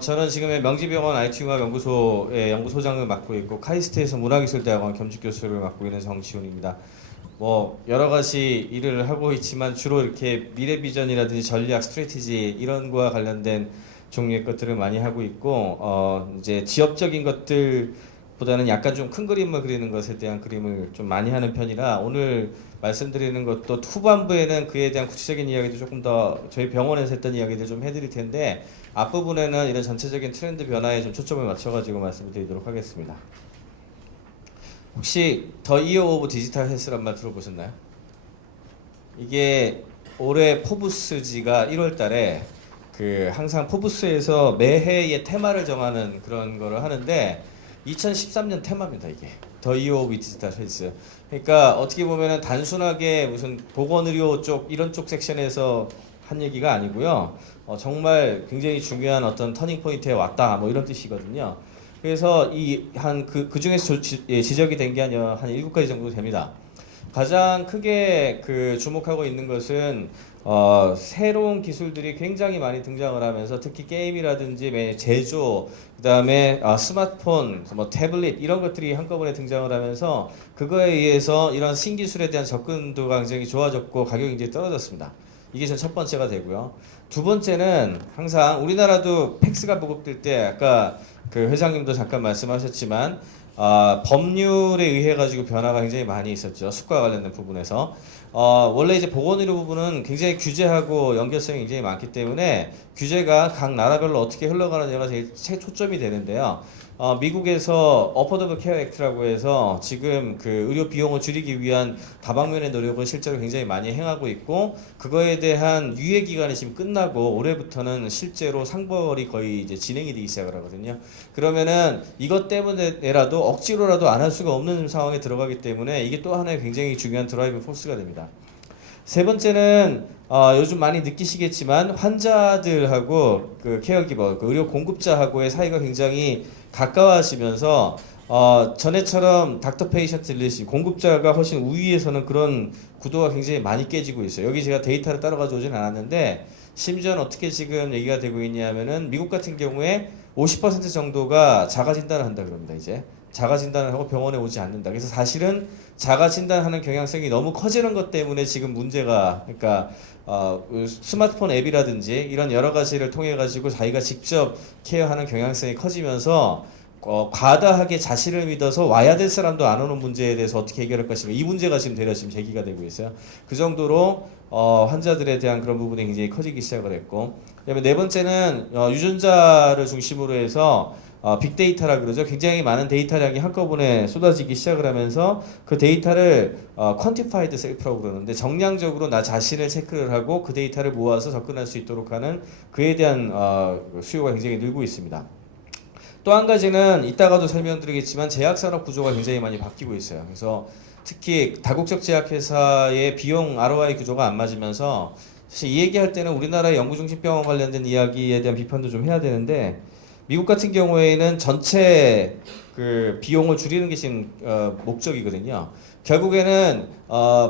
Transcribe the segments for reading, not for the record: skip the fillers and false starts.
저는 지금 명지병원 IT융합연구소의 연구소장을 맡고 있고 카이스트에서 문화기술대학원 겸직교수를 맡고 있는 정지훈입니다. 여러 가지 일을 하고 있지만 주로 이렇게 미래 비전이라든지 전략, 스트래티지 이런 거와 관련된 종류의 것들을 많이 하고 있고 이제 지역적인 것들보다는 약간 좀 큰 그림을 그리는 것에 대한 그림을 좀 많이 하는 편이라 오늘 말씀드리는 것도 후반부에는 그에 대한 구체적인 이야기도 조금 더 저희 병원에서 했던 이야기들 좀 해드릴 텐데 앞부분에는 이런 전체적인 트렌드 변화에 좀 초점을 맞춰가지고 말씀드리도록 하겠습니다. 혹시 더 이어 오브 디지털 헬스란 말 들어보셨나요? 이게 올해 포브스지가 1월 달에 항상 포브스에서 매해의 테마를 정하는 그런 거를 하는데 2013년 테마입니다, 이게. 더 이어 오브 디지털 헬스. 그러니까 어떻게 보면은 단순하게 무슨 보건의료 쪽 이런 쪽 섹션에서 한 얘기가 아니고요. 정말 굉장히 중요한 어떤 터닝 포인트에 왔다 뭐 이런 뜻이거든요. 그래서 그 중에서 지적이 된 게 한 7가지 정도 됩니다. 가장 크게 주목하고 있는 것은 새로운 기술들이 굉장히 많이 등장을 하면서 특히 게임이라든지 제조, 그다음에 스마트폰, 뭐 태블릿 이런 것들이 한꺼번에 등장을 하면서 그거에 의해서 이런 신기술에 대한 접근도가 굉장히 좋아졌고 가격이 이제 떨어졌습니다. 이게 첫 번째가 되고요. 두 번째는 항상 우리나라도 팩스가 보급될 때 아까 그 회장님도 잠깐 말씀하셨지만 법률에 의해 가지고 변화가 굉장히 많이 있었죠. 수과 관련된 부분에서. 원래 이제 보건의료 부분은 굉장히 규제하고 연결성이 굉장히 많기 때문에 규제가 각 나라별로 어떻게 흘러가느냐가 제일 초점이 되는데요. 미국에서 어포더블 케어 액트라고 해서 지금 그 의료 비용을 줄이기 위한 다방면의 노력을 실제로 굉장히 많이 행하고 있고 그거에 대한 유예 기간이 지금 끝나고 올해부터는 실제로 상벌이 거의 이제 진행이 되기 시작을 하거든요. 그러면은 이것 때문에라도 억지로라도 안 할 수가 없는 상황에 들어가기 때문에 이게 또 하나의 굉장히 중요한 드라이빙 포스가 됩니다. 세 번째는 요즘 많이 느끼시겠지만 환자들하고 그 케어기버, 그 의료 공급자하고의 사이가 굉장히 가까워지면서 전에처럼 닥터 페이션트 릴레이션 공급자가 훨씬 우위에서는 그런 구도가 굉장히 많이 깨지고 있어요. 여기 제가 데이터를 따로 가져오진 않았는데 심지어는 어떻게 지금 얘기가 되고 있냐면은 미국 같은 경우에 50% 정도가 자가 진단을 한다 그럽니다. 이제 자가 진단을 하고 병원에 오지 않는다. 그래서 사실은 자가 진단하는 경향성이 너무 커지는 것 때문에 지금 문제가 그러니까 스마트폰 앱이라든지 이런 여러 가지를 통해 가지고 자기가 직접 케어하는 경향성이 커지면서 과다하게 자신을 믿어서 와야 될 사람도 안 오는 문제에 대해서 어떻게 해결할 것인가 이 문제가 지금 되려 지금 제기가 되고 있어요. 그 정도로 환자들에 대한 그런 부분이 굉장히 커지기 시작을 했고 그다음에 네 번째는 유전자를 중심으로 해서 빅데이터라 그러죠. 굉장히 많은 데이터량이 한꺼번에 쏟아지기 시작을 하면서 그 데이터를 퀀티파이드 셀프라고 그러는데 정량적으로 나 자신을 체크를 하고 그 데이터를 모아서 접근할 수 있도록 하는 그에 대한 수요가 굉장히 늘고 있습니다. 또 한 가지는 이따가도 설명드리겠지만 제약산업 구조가 굉장히 많이 바뀌고 있어요. 그래서 특히 다국적 제약회사의 비용 ROI 구조가 안 맞으면서 사실 이 얘기할 때는 우리나라의 연구중심병원 관련된 이야기에 대한 비판도 좀 해야 되는데 미국 같은 경우에는 전체 그 비용을 줄이는 게 지금 목적이거든요. 결국에는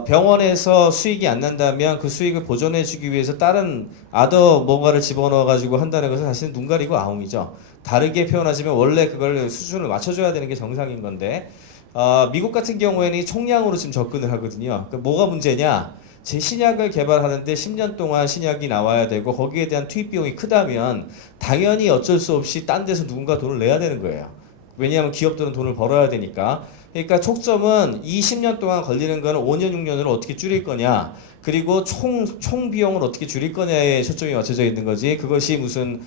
병원에서 수익이 안 난다면 그 수익을 보존해주기 위해서 다른 뭔가를 집어넣어 가지고 한다는 것은 사실은 눈 가리고 아웅이죠. 다르게 표현하자면 원래 그걸 수준을 맞춰줘야 되는 게 정상인 건데 미국 같은 경우에는 총량으로 지금 접근을 하거든요. 그 뭐가 문제냐? 제 신약을 개발하는데 10년 동안 신약이 나와야 되고 거기에 대한 투입 비용이 크다면 당연히 어쩔 수 없이 딴 데서 누군가 돈을 내야 되는 거예요. 왜냐하면 기업들은 돈을 벌어야 되니까. 그러니까 초점은 이 10년 동안 걸리는 거는 5년, 6년으로 어떻게 줄일 거냐. 그리고 총 비용을 어떻게 줄일 거냐에 초점이 맞춰져 있는 거지. 그것이 무슨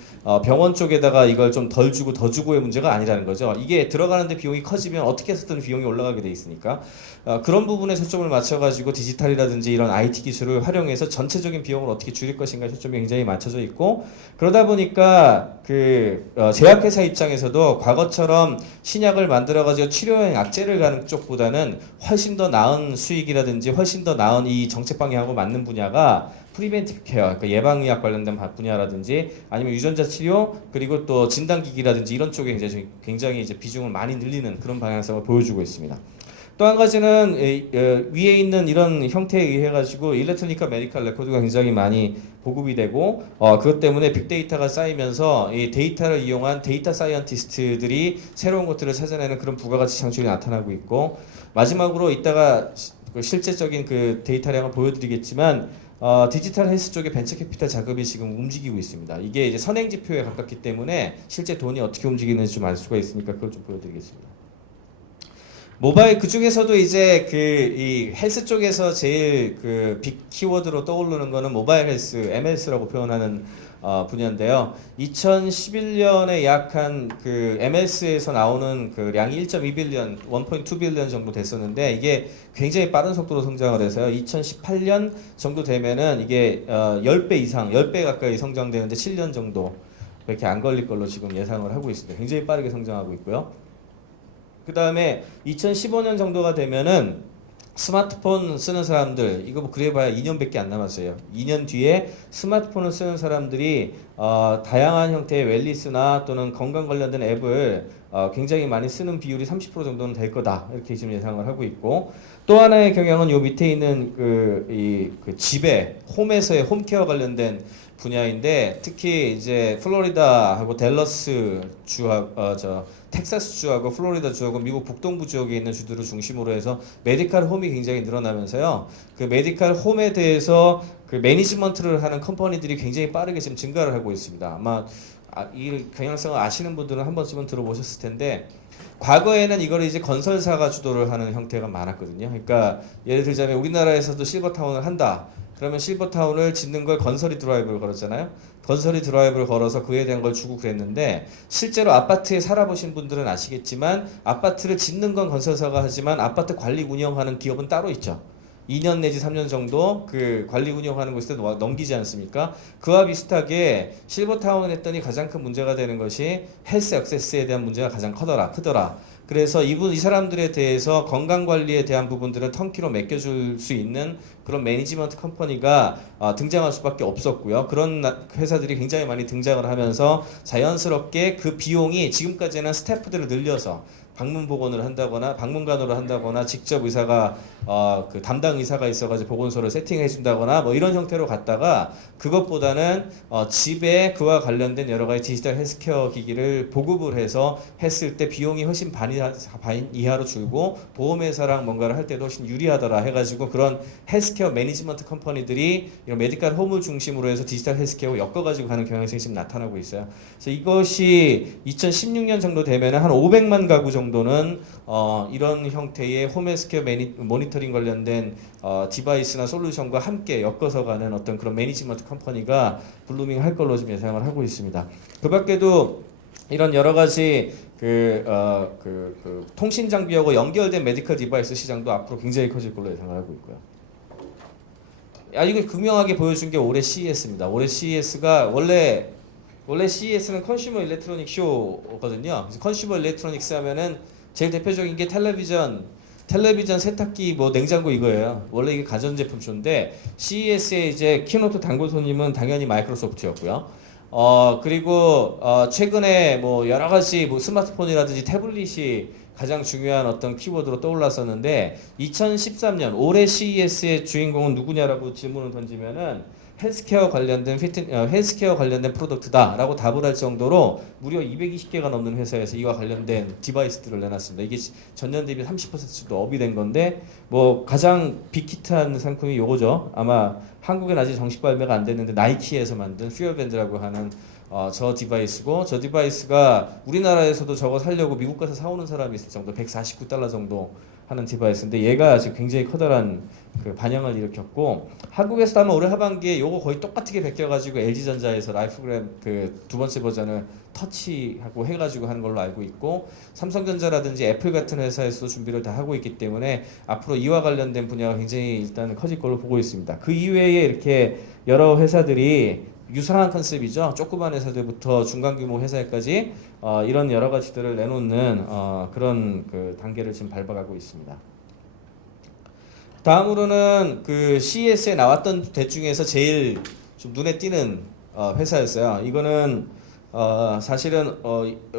병원 쪽에다가 이걸 좀 덜 주고 더 주고의 문제가 아니라는 거죠. 이게 들어가는데 비용이 커지면 어떻게 해서든 비용이 올라가게 돼 있으니까. 그런 부분에 초점을 맞춰가지고 디지털이라든지 이런 IT 기술을 활용해서 전체적인 비용을 어떻게 줄일 것인가 초점이 굉장히 맞춰져 있고 그러다 보니까 제약회사 입장에서도 과거처럼 신약을 만들어가지고 치료용 약제를 가는 쪽보다는 훨씬 더 나은 수익이라든지 훨씬 더 나은 이 정책 방향하고 맞는 분야가 프리벤티브 케어, 그러니까 예방의학 관련된 분야라든지 아니면 유전자 치료 그리고 또 진단기기라든지 이런 쪽에 굉장히 이제 비중을 많이 늘리는 그런 방향성을 보여주고 있습니다. 또 한 가지는 위에 있는 이런 형태에 의해 가지고 일렉트로닉과 메디컬 레코드가 굉장히 많이 보급이 되고 그것 때문에 빅데이터가 쌓이면서 이 데이터를 이용한 데이터 사이언티스트들이 새로운 것들을 찾아내는 그런 부가가치 창출이 나타나고 있고 마지막으로 이따가 실제적인 그 데이터량을 보여드리겠지만 디지털 헬스 쪽에 벤처 캐피탈 자금이 지금 움직이고 있습니다. 이게 이제 선행 지표에 가깝기 때문에 실제 돈이 어떻게 움직이는지 좀 알 수가 있으니까 그걸 좀 보여드리겠습니다. 모바일 그 중에서도 이제 그 이 헬스 쪽에서 제일 그 빅 키워드로 떠오르는 거는 모바일 헬스 MLS라고 표현하는 분야인데요. 2011년에 약 한 그 MLS에서 나오는 그 량이 1.2빌리언, 1.2빌리언 정도 됐었는데 이게 굉장히 빠른 속도로 성장을 해서요. 2018년 정도 되면은 이게 10배 이상, 10배 가까이 성장되는데 7년 정도 그렇게 안 걸릴 걸로 지금 예상을 하고 있습니다. 굉장히 빠르게 성장하고 있고요. 그 다음에 2015년 정도가 되면은 스마트폰 쓰는 사람들 이거 뭐 그래봐야 2년밖에 안 남았어요. 2년 뒤에 스마트폰을 쓰는 사람들이 다양한 형태의 웰니스나 또는 건강 관련된 앱을 굉장히 많이 쓰는 비율이 30% 정도는 될 거다 이렇게 지금 예상을 하고 있고 또 하나의 경향은 요 밑에 있는 그 집에 홈에서의 홈케어 관련된 분야인데 특히 이제 플로리다하고 댈러스 주하고 텍사스 주하고 플로리다 주하고 미국 북동부 지역에 있는 주들을 중심으로 해서 메디컬 홈이 굉장히 늘어나면서요. 그 메디컬 홈에 대해서 그 매니지먼트를 하는 컴퍼니들이 굉장히 빠르게 지금 증가를 하고 있습니다. 아마 이 경향성을 아시는 분들은 한 번쯤은 들어보셨을 텐데 과거에는 이걸 이제 건설사가 주도를 하는 형태가 많았거든요. 그러니까 예를 들자면 우리나라에서도 실버타운을 한다. 그러면 실버타운을 짓는 걸 건설이 드라이브를 걸었잖아요. 건설이 드라이브를 걸어서 그에 대한 걸 주고 그랬는데 실제로 아파트에 살아보신 분들은 아시겠지만 아파트를 짓는 건 건설사가 하지만 아파트 관리 운영하는 기업은 따로 있죠. 2년 내지 3년 정도 그 관리 운영하는 곳에 넘기지 않습니까? 그와 비슷하게 실버타운을 했더니 가장 큰 문제가 되는 것이 헬스 액세스에 대한 문제가 가장 크더라. 그래서 이 사람들에 대해서 건강 관리에 대한 부분들은 턴키로 맡겨줄 수 있는 그런 매니지먼트 컴퍼니가 등장할 수밖에 없었고요. 그런 회사들이 굉장히 많이 등장을 하면서 자연스럽게 그 비용이 지금까지는 스태프들을 늘려서 방문 복원을 한다거나 방문관으로 한다거나 직접 의사가 그 담당 의사가 있어가지고 보건소를 세팅해 준다거나 뭐 이런 형태로 갔다가 그것보다는 집에 그와 관련된 여러 가지 디지털 헬스케어 기기를 보급을 해서 했을 때 비용이 훨씬 반 이하로 줄고 보험회사랑 뭔가를 할 때도 훨씬 유리하더라 해가지고 그런 헬스케어 매니지먼트 컴퍼니들이 이런 메디컬 홈을 중심으로 해서 디지털 헬스케어로 엮어가지고 가는 경향성이 지금 나타나고 있어요. 그래서 이것이 2016년 정도 되면 한 500만 가구 정도는 이런 형태의 홈 헬스케어 모니터링 관련된 디바이스나 솔루션과 함께 엮어서 가는 어떤 그런 매니지먼트 컴퍼니가 블루밍 할 걸로 좀 예상을 하고 있습니다. 그 밖에도 이런 여러 가지 통신 장비하고 연결된 메디컬 디바이스 시장도 앞으로 굉장히 커질 걸로 예상을 하고 있고요. 이거 극명하게 보여준 게 올해 CES입니다. 올해 CES가 원래 CES는 컨슈머 일렉트로닉 쇼거든요. 컨슈머 일렉트로닉스 하면은 제일 대표적인 게 텔레비전, 세탁기, 뭐 냉장고 이거예요. 원래 이게 가전제품 쇼인데 CES의 이제 키노트 단골 손님은 당연히 마이크로소프트였고요. 그리고 최근에 뭐 여러 가지 뭐 스마트폰이라든지 태블릿이 가장 중요한 어떤 키워드로 떠올랐었는데 2013년 올해 CES의 주인공은 누구냐라고 질문을 던지면은 헬스케어 관련된 헬스케어 관련된 프로덕트다라고 답을 할 정도로 무려 220개가 넘는 회사에서 이와 관련된 디바이스들을 내놨습니다. 이게 전년 대비 30% 정도 업이 된 건데 뭐 가장 빅히트한 상품이 요거죠. 아마 한국엔 아직 정식 발매가 안 됐는데 나이키에서 만든 퓨어밴드라고 하는 저 디바이스고 저 디바이스가 우리나라에서도 저거 사려고 미국 가서 사오는 사람이 있을 정도 149달러 정도 하는 디바이스인데 얘가 지금 굉장히 커다란 그 반향을 일으켰고 한국에서도 아마 올해 하반기에 요거 거의 똑같게 베껴가지고 LG전자에서 라이프그램 그 두 번째 버전을 터치하고 해가지고 하는 걸로 알고 있고 삼성전자라든지 애플 같은 회사에서도 준비를 다 하고 있기 때문에 앞으로 이와 관련된 분야가 굉장히 일단 커질 걸로 보고 있습니다. 그 이외에 이렇게 여러 회사들이 유사한 컨셉이죠. 조그만 회사들부터 중간 규모 회사까지 이런 여러 가지들을 내놓는 그런 그 단계를 지금 밟아가고 있습니다. 다음으로는 그 CES에 나왔던 대 중에서 제일 좀 눈에 띄는 회사였어요. 이거는 사실은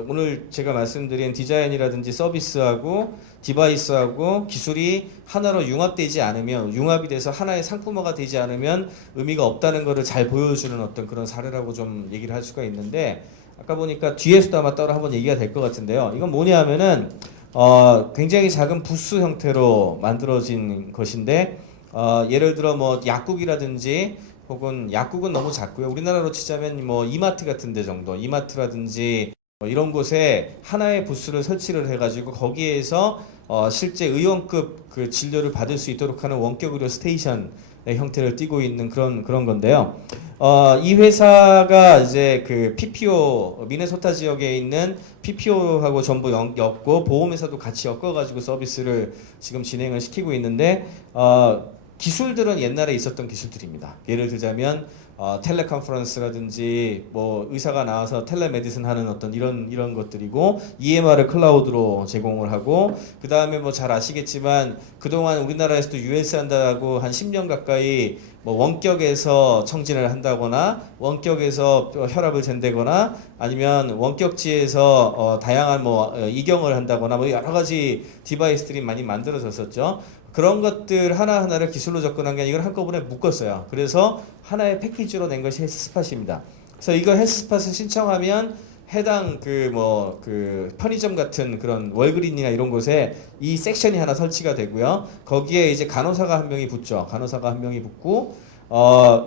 오늘 제가 말씀드린 디자인이라든지 서비스하고 디바이스하고 기술이 하나로 융합되지 않으면, 융합이 돼서 하나의 상품화가 되지 않으면 의미가 없다는 것을 잘 보여주는 어떤 그런 사례라고 좀 얘기를 할 수가 있는데, 아까 보니까 뒤에서도 아마 따로 한번 얘기가 될 것 같은데요. 이건 뭐냐 하면은 굉장히 작은 부스 형태로 만들어진 것인데, 예를 들어 뭐 약국이라든지, 혹은 약국은 너무 작고요. 우리나라로 치자면 뭐 이마트 같은 데 정도, 이마트라든지 뭐 이런 곳에 하나의 부스를 설치를 해가지고 거기에서 실제 의원급 그 진료를 받을 수 있도록 하는 원격 의료 스테이션의 형태를 띠고 있는 그런 건데요. 이 회사가 이제 그 PPO, 미네소타 지역에 있는 PPO하고 전부 엮고 보험회사도 같이 엮어가지고 서비스를 지금 진행을 시키고 있는데, 기술들은 옛날에 있었던 기술들입니다. 예를 들자면 텔레컨퍼런스라든지 뭐 의사가 나와서 텔레메디슨 하는 어떤 이런 것들이고, EMR을 클라우드로 제공을 하고, 그 다음에 뭐 잘 아시겠지만 그동안 우리나라에서도 US 한다고 한 10년 가까이 뭐 원격에서 청진을 한다거나 원격에서 혈압을 잰다거나 아니면 원격지에서 다양한 뭐 이경을 한다거나 뭐 여러 가지 디바이스들이 많이 만들어졌었죠. 그런 것들 하나하나를 기술로 접근한 게 아니라 이걸 한꺼번에 묶었어요. 그래서 하나의 패키지로 낸 것이 헬스스팟입니다. 그래서 이거 헬스스팟을 신청하면 해당 그 편의점 같은 그런 월그린이나 이런 곳에 이 섹션이 하나 설치가 되고요. 거기에 이제 간호사가 한 명이 붙죠. 간호사가 한 명이 붙고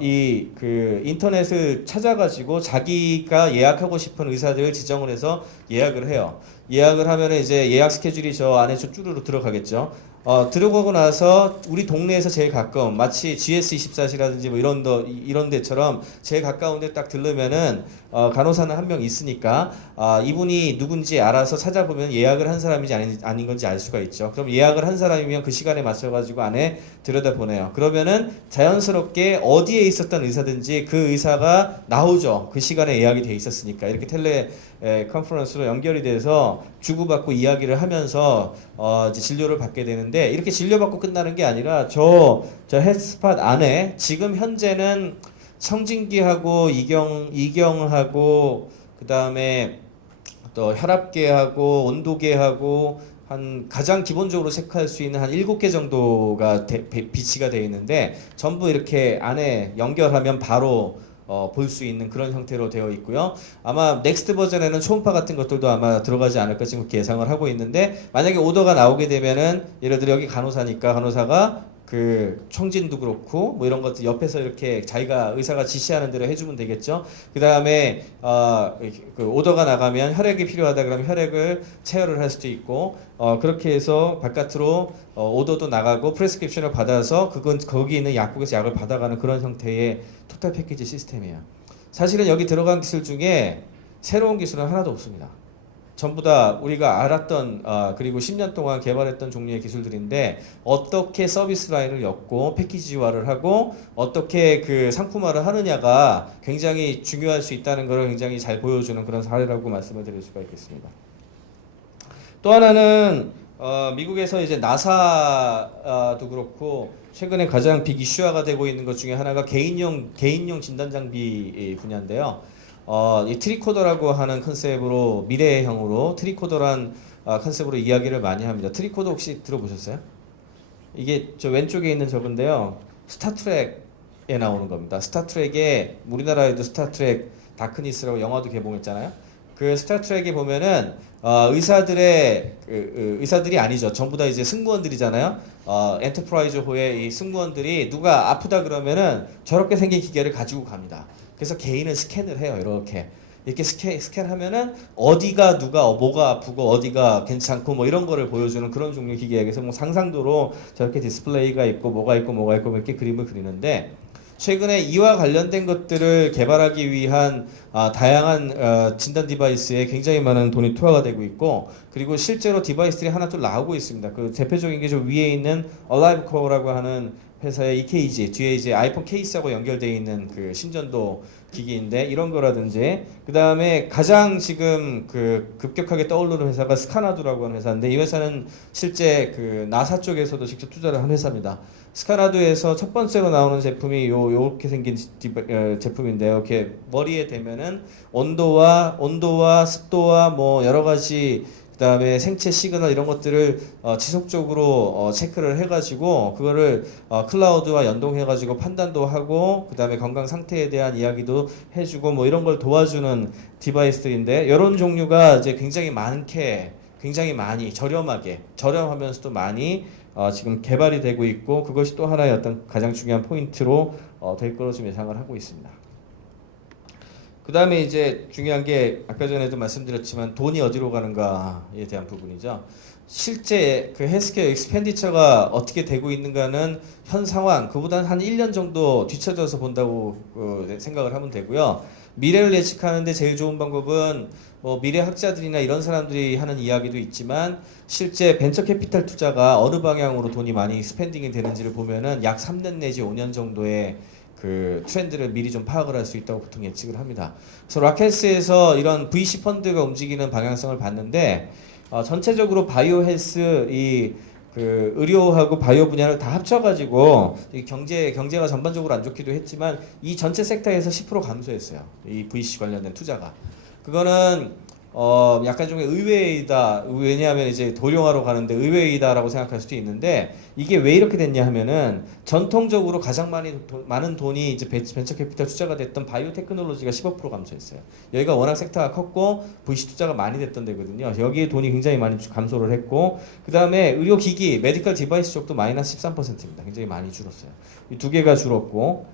이 그 인터넷을 찾아가지고 자기가 예약하고 싶은 의사들을 지정을 해서 예약을 해요. 예약을 하면 이제 예약 스케줄이 저 안에 쭈루루 들어가겠죠. 들어가고 나서 우리 동네에서 제일 가까운, 마치 GS24시라든지 뭐 이런 데처럼 제일 가까운 데 딱 들르면은 간호사는 한 명 있으니까 이분이 누군지 알아서 찾아보면 예약을 한 사람인지 아닌 건지 알 수가 있죠. 그럼 예약을 한 사람이면 그 시간에 맞춰가지고 안에 들여다보내요. 그러면은 자연스럽게 어디에 있었던 의사든지 그 의사가 나오죠. 그 시간에 예약이 돼 있었으니까. 이렇게 컨퍼런스로 연결이 돼서 주고받고 이야기를 하면서 이제 진료를 받게 되는데, 이렇게 진료받고 끝나는 게 아니라 저 헬스팟 안에 지금 현재는 청진기하고 이경하고 그 다음에 또 혈압계하고 온도계하고 한 가장 기본적으로 체크할 수 있는 한 7개 정도가 비치가 되어 있는데, 전부 이렇게 안에 연결하면 바로 볼 수 있는 그런 형태로 되어 있고요. 아마 넥스트 버전에는 초음파 같은 것들도 아마 들어가지 않을까 지금 예상을 하고 있는데, 만약에 오더가 나오게 되면은 예를 들어 여기 간호사니까 간호사가 그 청진도 그렇고 뭐 이런 것들 옆에서 이렇게 자기가 의사가 지시하는 대로 해주면 되겠죠. 그 다음에 그 오더가 나가면 혈액이 필요하다 그러면 혈액을 체열을 할 수도 있고, 그렇게 해서 바깥으로 오더도 나가고 프레스크립션을 받아서 그건 거기 있는 약국에서 약을 받아가는 그런 형태의 토탈 패키지 시스템이에요. 사실은 여기 들어간 기술 중에 새로운 기술은 하나도 없습니다. 전부 다 우리가 알았던 그리고 10년 동안 개발했던 종류의 기술들인데, 어떻게 서비스 라인을 엮고 패키지화를 하고 어떻게 그 상품화를 하느냐가 굉장히 중요할 수 있다는 것을 굉장히 잘 보여주는 그런 사례라고 말씀을 드릴 수가 있겠습니다. 또 하나는 미국에서 이제 나사도 그렇고 최근에 가장 빅 이슈화가 되고 있는 것 중에 하나가 개인용 진단 장비 분야인데요. 이 트리코더라고 하는 컨셉으로, 미래형으로 트리코더란 컨셉으로 이야기를 많이 합니다. 트리코더 혹시 들어보셨어요? 이게 저 왼쪽에 있는 저건데요. 스타트rek에 나오는 겁니다. 스타트rek에, 우리나라에도 스타트렉 다크니스라고 영화도 개봉했잖아요. 그 스타트rek에 보면은 의사들이 아니죠. 전부 다 이제 승무원들이잖아요. 엔터프라이즈호의 이 승무원들이 누가 아프다 그러면은 저렇게 생긴 기계를 가지고 갑니다. 그래서 개인을 스캔을 해요. 이렇게 스캔하면은 어디가 뭐가 아프고 어디가 괜찮고 뭐 이런 거를 보여주는 그런 종류의 기계예요. 그래서 뭐 상상도로 저렇게 디스플레이가 있고 뭐가 있고 이렇게 그림을 그리는데, 최근에 이와 관련된 것들을 개발하기 위한 다양한 진단 디바이스에 굉장히 많은 돈이 투하가 되고 있고, 그리고 실제로 디바이스들이 하나둘 나오고 있습니다. 그 대표적인 게 저 위에 있는 AliveCore라고 하는 회사의 EKG, 뒤에 이제 아이폰 케이스하고 연결되어 있는 그 심전도 기기인데, 이런 거라든지, 그 다음에 가장 지금 그 급격하게 떠오르는 회사가 스카나두라고 하는 회사인데, 이 회사는 실제 그 나사 쪽에서도 직접 투자를 한 회사입니다. 스카나두에서 첫 번째로 나오는 제품이 요렇게 생긴 제품인데요. 이렇게 머리에 대면은 온도와 습도와 뭐 여러 가지 그다음에 생체 시그널 이런 것들을 지속적으로 체크를 해가지고 그거를 클라우드와 연동해가지고 판단도 하고 그다음에 건강 상태에 대한 이야기도 해주고 뭐 이런 걸 도와주는 디바이스들인데 이런 종류가 이제 굉장히 많이 저렴하면서도 많이 지금 개발이 되고 있고 그것이 또 하나의 어떤 가장 중요한 포인트로 될 거로 좀 예상을 하고 있습니다. 그 다음에 이제 중요한 게 아까 전에도 말씀드렸지만 돈이 어디로 가는가에 대한 부분이죠. 실제 그 헬스케어 익스펜디처가 어떻게 되고 있는가는 현 상황 그보다는 한 1년 정도 뒤쳐져서 본다고 생각을 하면 되고요. 미래를 예측하는데 제일 좋은 방법은 뭐 미래 학자들이나 이런 사람들이 하는 이야기도 있지만 실제 벤처 캐피탈 투자가 어느 방향으로 돈이 많이 스펜딩이 되는지를 보면은 약 3년 내지 5년 정도의 그 트렌드를 미리 좀 파악을 할 수 있다고 보통 예측을 합니다. 그래서 라켓스에서 이런 VC 펀드가 움직이는 방향성을 봤는데 전체적으로 바이오 헬스 그 의료하고 바이오 분야를 다 합쳐가지고 이 경제가 전반적으로 안 좋기도 했지만 이 전체 섹터에서 10% 감소했어요. 이 VC 관련된 투자가. 그거는 약간 좀 의외이다. 왜냐하면 이제 도룡하러 가는데 의외이다라고 생각할 수도 있는데 이게 왜 이렇게 됐냐 하면은 전통적으로 가장 많은 돈이 이제 벤처 캐피탈 투자가 됐던 바이오 테크놀로지가 15% 감소했어요. 여기가 워낙 섹터가 컸고 VC 투자가 많이 됐던 데거든요. 여기에 돈이 굉장히 많이 감소를 했고 그 다음에 의료기기, 메디컬 디바이스 쪽도 마이너스 13%입니다. 굉장히 많이 줄었어요. 이 두 개가 줄었고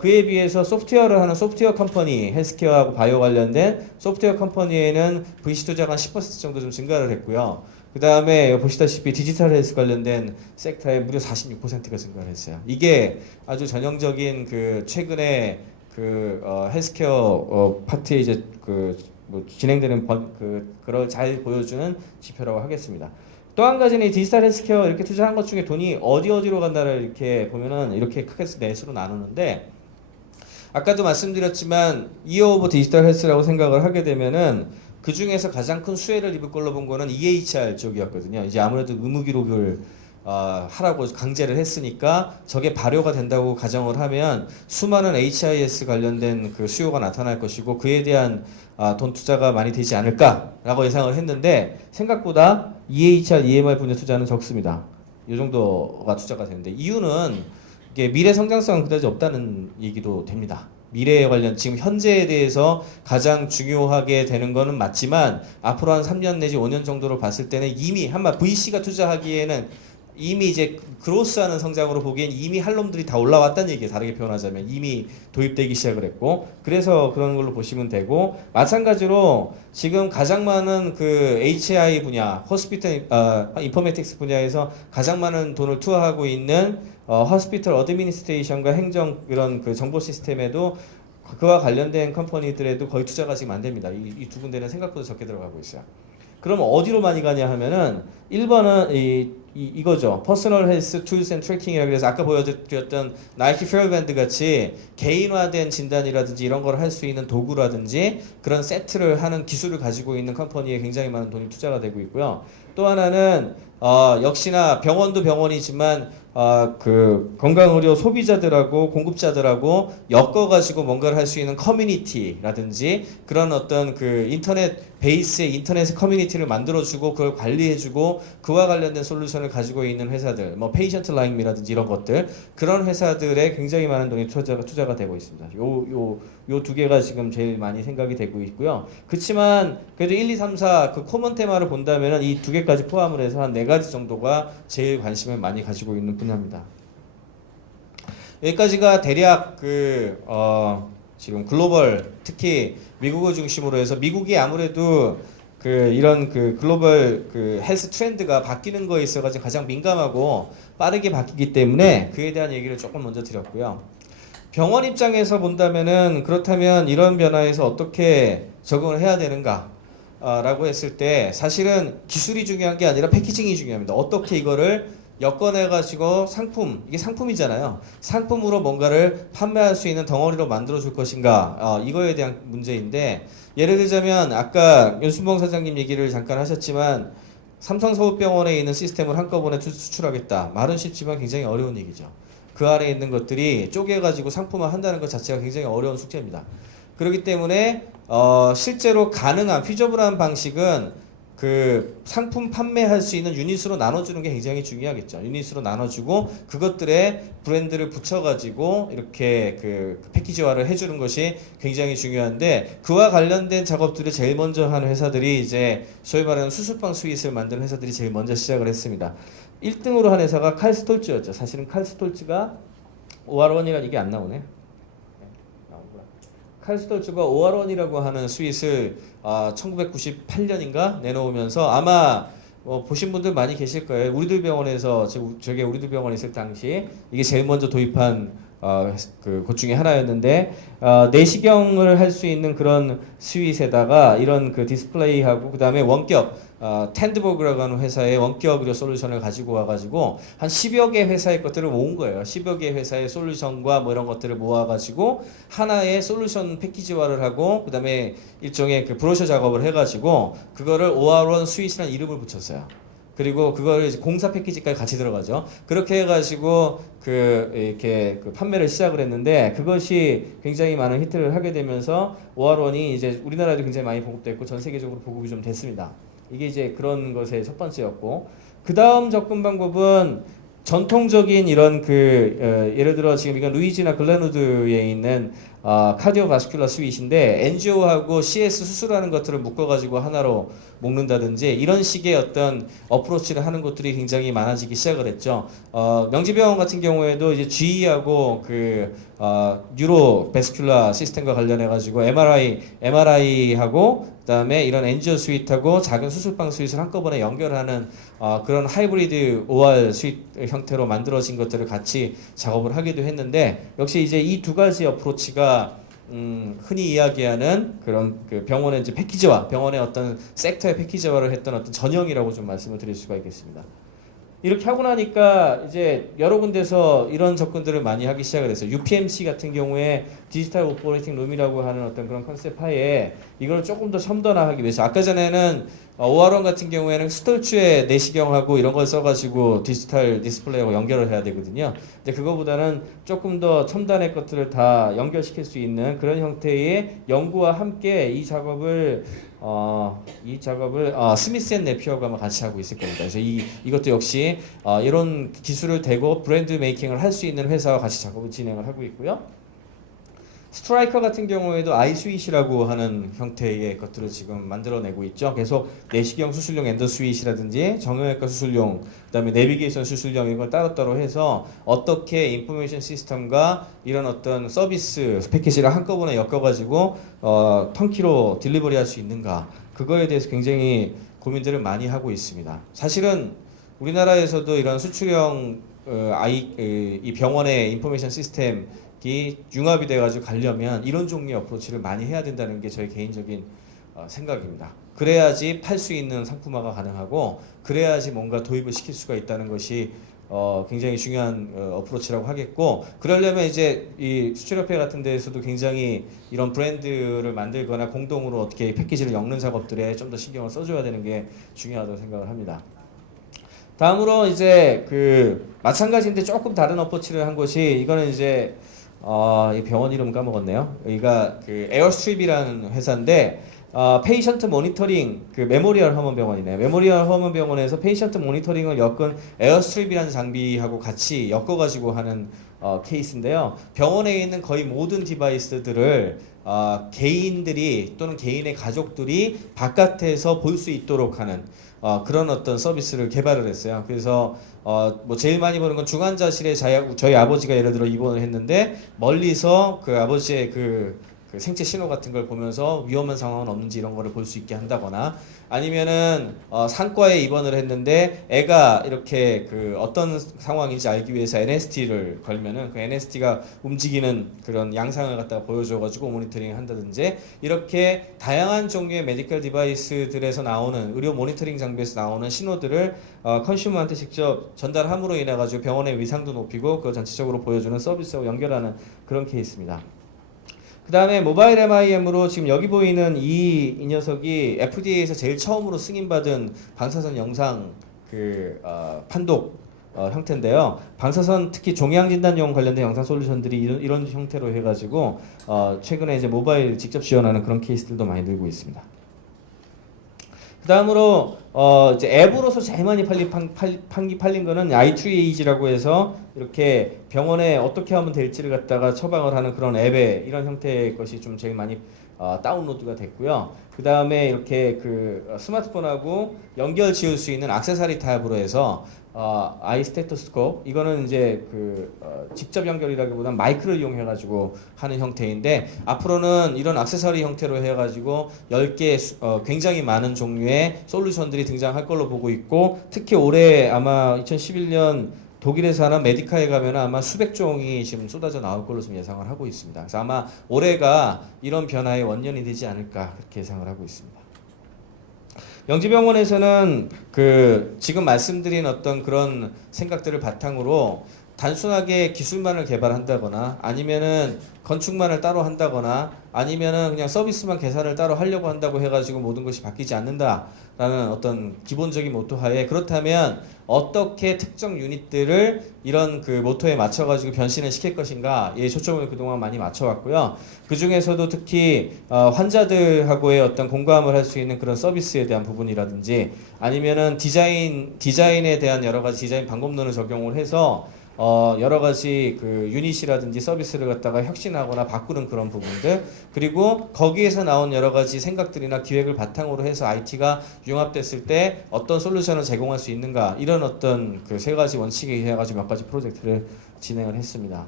그에 비해서 소프트웨어를 하는 소프트웨어 컴퍼니, 헬스케어하고 바이오 관련된 소프트웨어 컴퍼니에는 VC 투자가 한 10% 정도 좀 증가를 했고요. 그 다음에 보시다시피 디지털 헬스 관련된 섹터에 무려 46%가 증가를 했어요. 이게 아주 전형적인 그 최근에 그 헬스케어 파트에 이제 뭐 진행되는 그걸 잘 보여주는 지표라고 하겠습니다. 또 한 가지는 디지털 헬스케어 이렇게 투자한 것 중에 돈이 어디로 간다를 이렇게 보면은 이렇게 크게 넷으로 나누는데 아까도 말씀드렸지만 이어 오브 디지털 헬스라고 생각을 하게 되면은 그 중에서 가장 큰 수혜를 입을 걸로 본 거는 EHR 쪽이었거든요. 이제 아무래도 의무 기록을 하라고 강제를 했으니까 저게 발효가 된다고 가정을 하면 수많은 HIS 관련된 그 수요가 나타날 것이고 그에 대한 돈 투자가 많이 되지 않을까라고 예상을 했는데 생각보다 EHR, EMR 분야 투자는 적습니다. 이 정도가 투자가 되는데 이유는 이게 미래 성장성은 그다지 없다는 얘기도 됩니다. 미래에 관련 지금 현재에 대해서 가장 중요하게 되는 거는 맞지만 앞으로 한 3년 내지 5년 정도로 봤을 때는 이미 한마 VC가 투자하기에는 이미 이제 그로스하는 성장으로 보기엔 이미 할 놈들이 다 올라왔다는 얘기예요. 다르게 표현하자면 이미 도입되기 시작을 했고 그래서 그런 걸로 보시면 되고 마찬가지로 지금 가장 많은 그 HI 분야, 호스피털 인포메틱스 분야에서 가장 많은 돈을 투하하고 있는 호스피털 어드미니스트레이션과 행정 이런 그 정보 시스템에도 그와 관련된 컴퍼니들에도 거의 투자가 지금 안 됩니다. 이 두 군데는 생각보다 적게 들어가고 있어요. 그럼 어디로 많이 가냐 하면은 1번은 이거죠. 퍼스널 헬스 툴스 앤 트래킹이라 그래서 아까 보여드렸던 나이키 페어밴드 같이 개인화된 진단이라든지 이런 걸 할 수 있는 도구라든지 그런 세트를 하는 기술을 가지고 있는 컴퍼니에 굉장히 많은 돈이 투자가 되고 있고요. 또 하나는 역시나 병원도 병원이지만 그 건강의료 소비자들하고 공급자들하고 엮어가지고 뭔가를 할 수 있는 커뮤니티라든지 그런 어떤 그 인터넷 베이스의 인터넷 커뮤니티를 만들어주고 그걸 관리해주고 그와 관련된 솔루션을 가지고 있는 회사들, 뭐 페이션트 라인미라든지 이런 것들 그런 회사들에 굉장히 많은 돈이 투자가 되고 있습니다. 요 두 개가 지금 제일 많이 생각이 되고 있고요. 그렇지만 그래도 1, 2, 3, 4 그 코먼 테마를 본다면은 이 두 개까지 포함을 해서 한 4가지 정도가 제일 관심을 많이 가지고 있는 분야입니다. 여기까지가 대략 지금 글로벌 특히 미국을 중심으로 해서 미국이 아무래도 이런 글로벌 헬스 트렌드가 바뀌는 거에 있어가지고 가장 민감하고 빠르게 바뀌기 때문에 그에 대한 얘기를 조금 먼저 드렸고요. 병원 입장에서 본다면은 그렇다면 이런 변화에서 어떻게 적응을 해야 되는가? 라고 했을 때 사실은 기술이 중요한 게 아니라 패키징이 중요합니다. 어떻게 이거를 엮어내가지고 이게 상품이잖아요. 상품으로 뭔가를 판매할 수 있는 덩어리로 만들어줄 것인가 이거에 대한 문제인데 예를 들자면 아까 윤순봉 사장님 얘기를 잠깐 하셨지만 삼성서울병원에 있는 시스템을 한꺼번에 수출하겠다. 말은 쉽지만 굉장히 어려운 얘기죠. 그 안에 있는 것들이 쪼개가지고 상품화 한다는 것 자체가 굉장히 어려운 숙제입니다. 그렇기 때문에 실제로 가능한 피저블한 방식은 그 상품 판매할 수 있는 유닛으로 나눠주는 게 굉장히 중요하겠죠. 유닛으로 나눠주고 그것들에 브랜드를 붙여가지고 이렇게 그 패키지화를 해주는 것이 굉장히 중요한데 그와 관련된 작업들을 제일 먼저 하는 회사들이 이제 소위 말하는 수술방 스윗을 만드는 회사들이 제일 먼저 시작을 했습니다. 1등으로 한 회사가 칼스톨츠였죠. 사실은 칼스톨츠가 OR1이라는 이게 안 나오네. 칼스톨츠가 OR1이라고 하는 스윗을 1998년인가 내놓으면서 아마 보신 분들 많이 계실 거예요. 우리들 병원에서 저게 우리들 병원에 있을 당시 이게 제일 먼저 도입한 곳 중에 하나였는데 내시경을 할 수 있는 그런 스윗에다가 이런 그 디스플레이하고 그 다음에 원격 텐드버그라고 하는 회사의 원격 의료 솔루션을 가지고 와가지고 한 10여 개 회사의 것들을 모은 거예요. 10여 개 회사의 솔루션과 뭐 이런 것들을 모아가지고 하나의 솔루션 패키지화를 하고 그 다음에 일종의 그 브로셔 작업을 해가지고 그거를 OR1 스윗이라는 이름을 붙였어요. 그리고 그거를 이제 공사 패키지까지 같이 들어가죠. 그렇게 해가지고 이렇게 판매를 시작을 했는데 그것이 굉장히 많은 히트를 하게 되면서 OR1이 이제 우리나라에도 굉장히 많이 보급됐고 전 세계적으로 보급이 좀 됐습니다. 이게 이제 그런 것의 첫 번째였고 그 다음 접근 방법은 전통적인 이런 예를 들어 지금 이건 루이지나 글렌우드에 있는 카디오바스큘러 스윗인데 엔지오하고 CS 수술하는 것들을 묶어가지고 하나로 묶는다든지 이런 식의 어떤 어프로치를 하는 것들이 굉장히 많아지기 시작을 했죠. 명지병원 같은 경우에도 이제 GE하고 뉴로 베스큘러 시스템과 관련해가지고 MRI하고 그다음에 이런 엔지오 스윗하고 작은 수술방 스윗을 한꺼번에 연결하는 그런 하이브리드 OR 스윗 형태로 만들어진 것들을 같이 작업을 하기도 했는데 역시 이제 이 두 가지 어프로치가 흔히 이야기하는 그런 그 병원의 이제 패키지화, 병원의 어떤 섹터의 패키지화를 했던 어떤 전형이라고 좀 말씀을 드릴 수가 있겠습니다. 이렇게 하고 나니까 이제 여러 군데서 이런 접근들을 많이 하기 시작을 했어요. UPMC 같은 경우에 디지털 오퍼레이팅 룸이라고 하는 어떤 그런 컨셉 하에 이걸 조금 더 첨단화하기 위해서 아까 전에는 OR1 같은 경우에는 스톨츠에 내시경하고 이런 걸 써가지고 디지털 디스플레이하고 연결을 해야 되거든요. 근데 그거보다는 조금 더 첨단의 것들을 다 연결시킬 수 있는 그런 형태의 연구와 함께 이 작업을 스미스 앤 네피어가 아마 같이 하고 있을 겁니다. 그래서 이것도 역시 이런 기술을 대고 브랜드 메이킹을 할 수 있는 회사와 같이 작업을 진행을 하고 있고요. 스트라이커 같은 경우에도 아이스윗이라고 하는 형태의 것들을 지금 만들어내고 있죠. 계속 내시경 수술용 엔더스윗이라든지 정형외과 수술용, 그다음에 내비게이션 수술용 이런 걸 따로따로 해서 어떻게 인포메이션 시스템과 이런 어떤 서비스 패키지를 한꺼번에 엮어가지고 턴키로 딜리버리할 수 있는가 그거에 대해서 굉장히 고민들을 많이 하고 있습니다. 사실은 우리나라에서도 이런 수출형 이 병원의 인포메이션 시스템 이 융합이 돼가지고 가려면 이런 종류의 어프로치를 많이 해야 된다는 게 저의 개인적인 생각입니다. 그래야지 팔 수 있는 상품화가 가능하고 그래야지 뭔가 도입을 시킬 수가 있다는 것이 굉장히 중요한 어프로치라고 하겠고 그러려면 이제 이 수출협회 같은 데에서도 굉장히 이런 브랜드를 만들거나 공동으로 어떻게 패키지를 엮는 작업들에 좀 더 신경을 써줘야 되는 게 중요하다고 생각을 합니다. 다음으로 이제 마찬가지인데 조금 다른 어프로치를 한 것이 이거는 이제 이 병원 이름 까먹었네요. 여기가 에어스트립이라는 회사인데 페이션트 모니터링 메모리얼 허먼 병원이네요. 메모리얼 허먼 병원에서 페이션트 모니터링을 엮은 에어스트립이라는 장비하고 같이 엮어가지고 하는 케이스인데요. 병원에 있는 거의 모든 디바이스들을 개인들이 또는 개인의 가족들이 바깥에서 볼 수 있도록 하는 그런 어떤 서비스를 개발을 했어요. 그래서 뭐 제일 많이 보는 건 중환자실에 저희 아버지가 예를 들어 입원을 했는데 멀리서 그 아버지의 그 생체 신호 같은 걸 보면서 위험한 상황은 없는지 이런 거를 볼 수 있게 한다거나 아니면은 산과에 입원을 했는데 애가 이렇게 어떤 상황인지 알기 위해서 NST를 걸면은 그 NST가 움직이는 그런 양상을 갖다가 보여줘가지고 모니터링을 한다든지 이렇게 다양한 종류의 메디컬 디바이스들에서 나오는 의료 모니터링 장비에서 나오는 신호들을 컨슈머한테 직접 전달함으로 인해 가지고 병원의 위상도 높이고 그걸 전체적으로 보여주는 서비스하고 연결하는 그런 케이스입니다. 그 다음에 모바일 MIM으로 지금 여기 보이는 이 녀석이 FDA에서 제일 처음으로 승인받은 방사선 영상 판독 형태인데요. 방사선 특히 종양 진단용 관련된 영상 솔루션들이 이런 형태로 해가지고 최근에 이제 모바일 직접 지원하는 그런 케이스들도 많이 늘고 있습니다. 그 다음으로 이제 앱으로서 제일 많이 팔린 거는 i2age라고 해서 이렇게 병원에 어떻게 하면 될지를 갖다가 처방을 하는 그런 앱의 이런 형태의 것이 좀 제일 많이 다운로드가 됐고요. 그 다음에 이렇게 그 스마트폰하고 연결 지을 수 있는 액세서리 타입으로 해서 아이 스테토스코프 이거는 이제 직접 연결이라기보다는 마이크를 이용해 가지고 하는 형태인데 앞으로는 이런 액세서리 형태로 해 가지고 10개 굉장히 많은 종류의 솔루션들이 등장할 걸로 보고 있고 특히 올해 아마 2011년 독일에서 하는 메디카에 가면 아마 수백 종이 지금 쏟아져 나올 걸로 좀 예상을 하고 있습니다. 그래서 아마 올해가 이런 변화의 원년이 되지 않을까 그렇게 예상을 하고 있습니다. 영지병원에서는 지금 말씀드린 어떤 그런 생각들을 바탕으로 단순하게 기술만을 개발한다거나 아니면은 건축만을 따로 한다거나 아니면은 그냥 서비스만 개발을 따로 하려고 한다고 해가지고 모든 것이 바뀌지 않는다라는 어떤 기본적인 모토 하에 그렇다면 어떻게 특정 유닛들을 이런 모토에 맞춰가지고 변신을 시킬 것인가에 초점을 그동안 많이 맞춰왔고요. 그 중에서도 특히 환자들하고의 어떤 공감을 할 수 있는 그런 서비스에 대한 부분이라든지 아니면은 디자인에 대한 여러 가지 디자인 방법론을 적용을 해서 여러 가지 유닛이라든지 서비스를 갖다가 혁신하거나 바꾸는 그런 부분들 그리고 거기에서 나온 여러 가지 생각들이나 기획을 바탕으로 해서 IT가 융합됐을 때 어떤 솔루션을 제공할 수 있는가 이런 어떤 세 가지 원칙에 해가지고 몇 가지 프로젝트를 진행을 했습니다.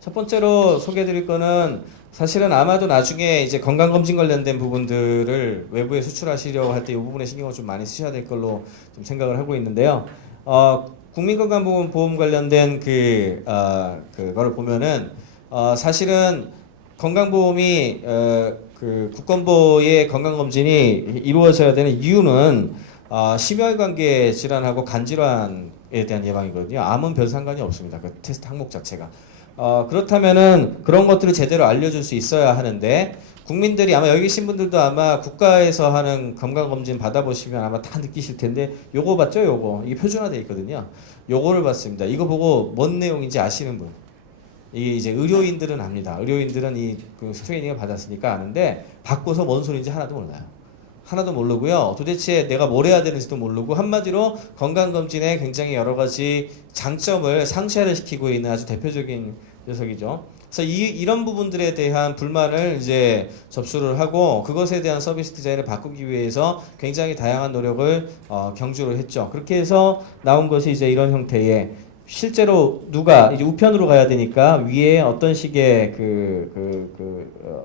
첫 번째로 소개해드릴 거는 사실은 아마도 나중에 이제 건강검진 관련된 부분들을 외부에 수출하시려고 할 때 이 부분에 신경을 좀 많이 쓰셔야 될 걸로 좀 생각을 하고 있는데요. 국민건강보험 관련된 그거를 보면은 사실은 건강보험이 국건보의 건강검진이 이루어져야 되는 이유는 심혈관계 질환하고 간질환에 대한 예방이거든요. 암은 별 상관이 없습니다. 그 테스트 항목 자체가. 그렇다면은 그런 것들을 제대로 알려줄 수 있어야 하는데 국민들이 아마 여기 계신 분들도 아마 국가에서 하는 건강검진 받아보시면 아마 다 느끼실 텐데 요거 봤죠? 요거 이게 표준화되어 있거든요. 요거를 봤습니다. 이거 보고 뭔 내용인지 아시는 분 이게 이제 의료인들은 압니다. 의료인들은 트레이닝을 받았으니까 아는데 받고서 뭔 소리인지 하나도 몰라요. 하나도 모르고요. 도대체 내가 뭘 해야 되는지도 모르고 한마디로 건강검진에 굉장히 여러 가지 장점을 상쇄를 시키고 있는 아주 대표적인 녀석이죠. 그래서 이런 부분들에 대한 불만을 이제 접수를 하고 그것에 대한 서비스 디자인을 바꾸기 위해서 굉장히 다양한 노력을 경주를 했죠. 그렇게 해서 나온 것이 이제 이런 형태의 실제로 누가 이제 우편으로 가야 되니까 위에 어떤 식의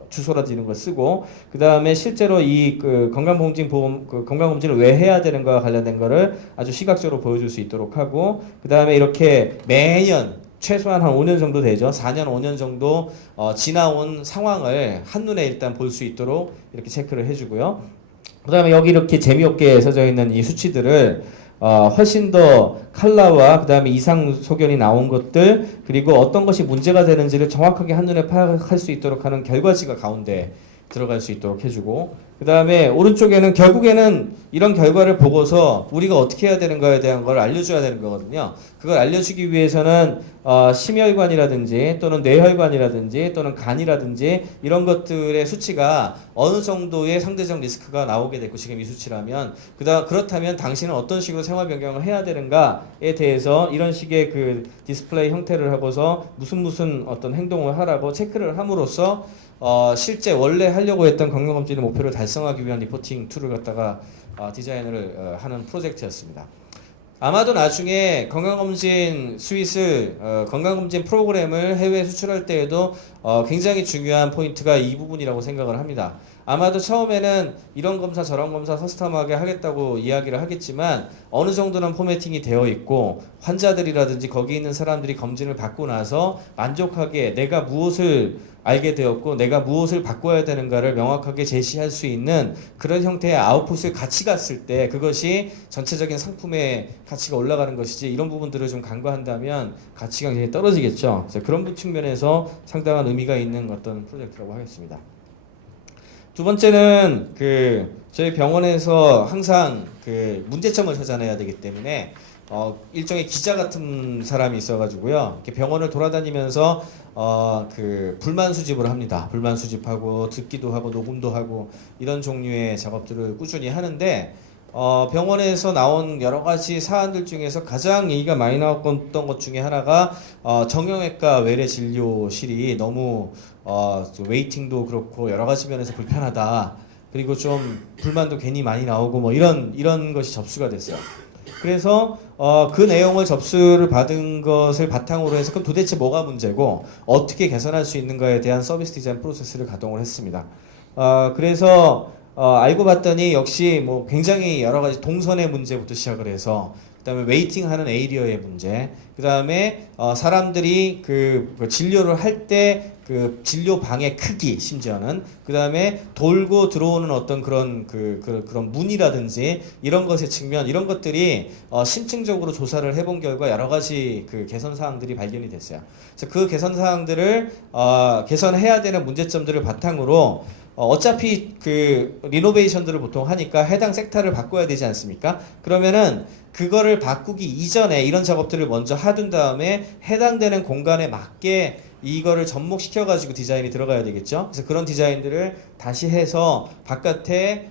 주소라든지 이런 걸 쓰고 그 다음에 실제로 이 건강검진을 왜 해야 되는가와 관련된 거를 아주 시각적으로 보여줄 수 있도록 하고 그 다음에 이렇게 매년 최소한 한 5년 정도 되죠. 4년, 5년 정도 지나온 상황을 한눈에 일단 볼 수 있도록 이렇게 체크를 해주고요. 그 다음에 여기 이렇게 재미없게 써져 있는 이 수치들을 훨씬 더 컬러와 그 다음에 이상 소견이 나온 것들 그리고 어떤 것이 문제가 되는지를 정확하게 한눈에 파악할 수 있도록 하는 결과지가 가운데 들어갈 수 있도록 해주고 그 다음에 오른쪽에는 결국에는 이런 결과를 보고서 우리가 어떻게 해야 되는가에 대한 걸 알려줘야 되는 거거든요. 그걸 알려주기 위해서는 심혈관이라든지 또는 뇌혈관이라든지 또는 간이라든지 이런 것들의 수치가 어느 정도의 상대적 리스크가 나오게 됐고 지금 이 수치라면 그렇다면 당신은 어떤 식으로 생활 변경을 해야 되는가에 대해서 이런 식의 디스플레이 형태를 하고서 무슨 어떤 행동을 하라고 체크를 함으로써 실제 원래 하려고 했던 건강검진의 목표를 달성하기 위한 리포팅 툴을 갖다가 디자인을 하는 프로젝트였습니다. 아마도 나중에 건강검진 스윗을 건강검진 프로그램을 해외에 수출할 때에도 굉장히 중요한 포인트가 이 부분이라고 생각을 합니다. 아마도 처음에는 이런 검사 저런 검사 커스텀하게 하겠다고 이야기를 하겠지만 어느 정도는 포매팅이 되어 있고 환자들이라든지 거기 있는 사람들이 검진을 받고 나서 만족하게 내가 무엇을 알게 되었고 내가 무엇을 바꿔야 되는가를 명확하게 제시할 수 있는 그런 형태의 아웃풋을 같이 갔을 때 그것이 전체적인 상품의 가치가 올라가는 것이지 이런 부분들을 좀 간과한다면 가치가 굉장히 떨어지겠죠. 그래서 그런 측면에서 상당한 의미가 있는 어떤 프로젝트라고 하겠습니다. 두 번째는 저희 병원에서 항상 문제점을 찾아내야 되기 때문에 일종의 기자 같은 사람이 있어가지고요. 이렇게 병원을 돌아다니면서 그 불만 수집을 합니다. 불만 수집하고 듣기도 하고 녹음도 하고 이런 종류의 작업들을 꾸준히 하는데 병원에서 나온 여러 가지 사안들 중에서 가장 얘기가 많이 나왔던 것 중에 하나가 정형외과 외래 진료실이 너무 웨이팅도 그렇고 여러 가지 면에서 불편하다. 그리고 좀 불만도 괜히 많이 나오고 뭐 이런 것이 접수가 됐어요. 그래서 그 내용을 접수를 받은 것을 바탕으로 해서 그럼 도대체 뭐가 문제고 어떻게 개선할 수 있는가에 대한 서비스 디자인 프로세스를 가동을 했습니다. 그래서 알고 봤더니 역시 뭐 굉장히 여러 가지 동선의 문제부터 시작을 해서 그다음에 웨이팅하는 에이리어의 문제, 그다음에 사람들이 그 진료를 할 때 그 진료 방의 크기, 심지어는 그다음에 돌고 들어오는 어떤 그런 그런 문이라든지 이런 것의 측면, 이런 것들이 심층적으로 조사를 해본 결과 여러 가지 그 개선 사항들이 발견이 됐어요. 그래서 그 개선 사항들을 개선해야 되는 문제점들을 바탕으로 어차피 그 리노베이션들을 보통 하니까 해당 섹터를 바꿔야 되지 않습니까? 그러면은 그거를 바꾸기 이전에 이런 작업들을 먼저 하둔 다음에 해당되는 공간에 맞게 이거를 접목시켜 가지고 디자인이 들어가야 되겠죠. 그래서 그런 디자인들을 다시 해서 바깥에